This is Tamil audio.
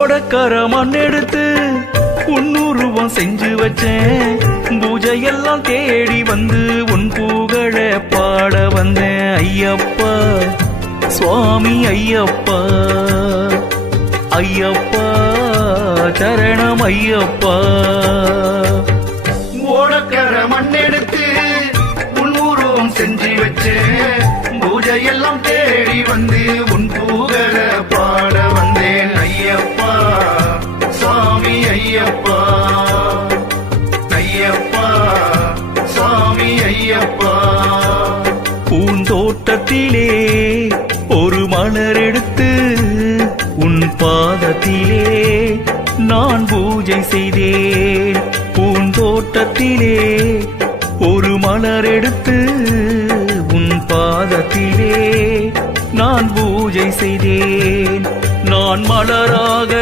கொடக்கர மண் எடுத்து உன்னுருவம் செஞ்சு வச்சேன். பூஜையெல்லாம் தேடி வந்து உன் புகழ பாட வந்தேன். ஐயப்பா சுவாமி ஐயப்பா, ஐயப்பா சரணம் ஐயப்பா. ஓடக்கர மண் எடுத்து உன்னுருவம் செஞ்சு வச்சேன். பூஜையெல்லாம் தேடி வந்து உன் புகழ பாட வந்தேன். ஐயப்பா சுவாமி ஐயப்பா, ஐயப்பா சுவாமி ஐயப்பா. பூந்தோட்டத்திலே ஒரு மலர் எடுத்து உன் பாதத்திலே நான் பூஜை செய்தேன். பூந்தோட்டத்திலே ஒரு மலர் எடுத்து உன் பாதத்திலே நான் பூஜை செய்தேன். நான் மலராக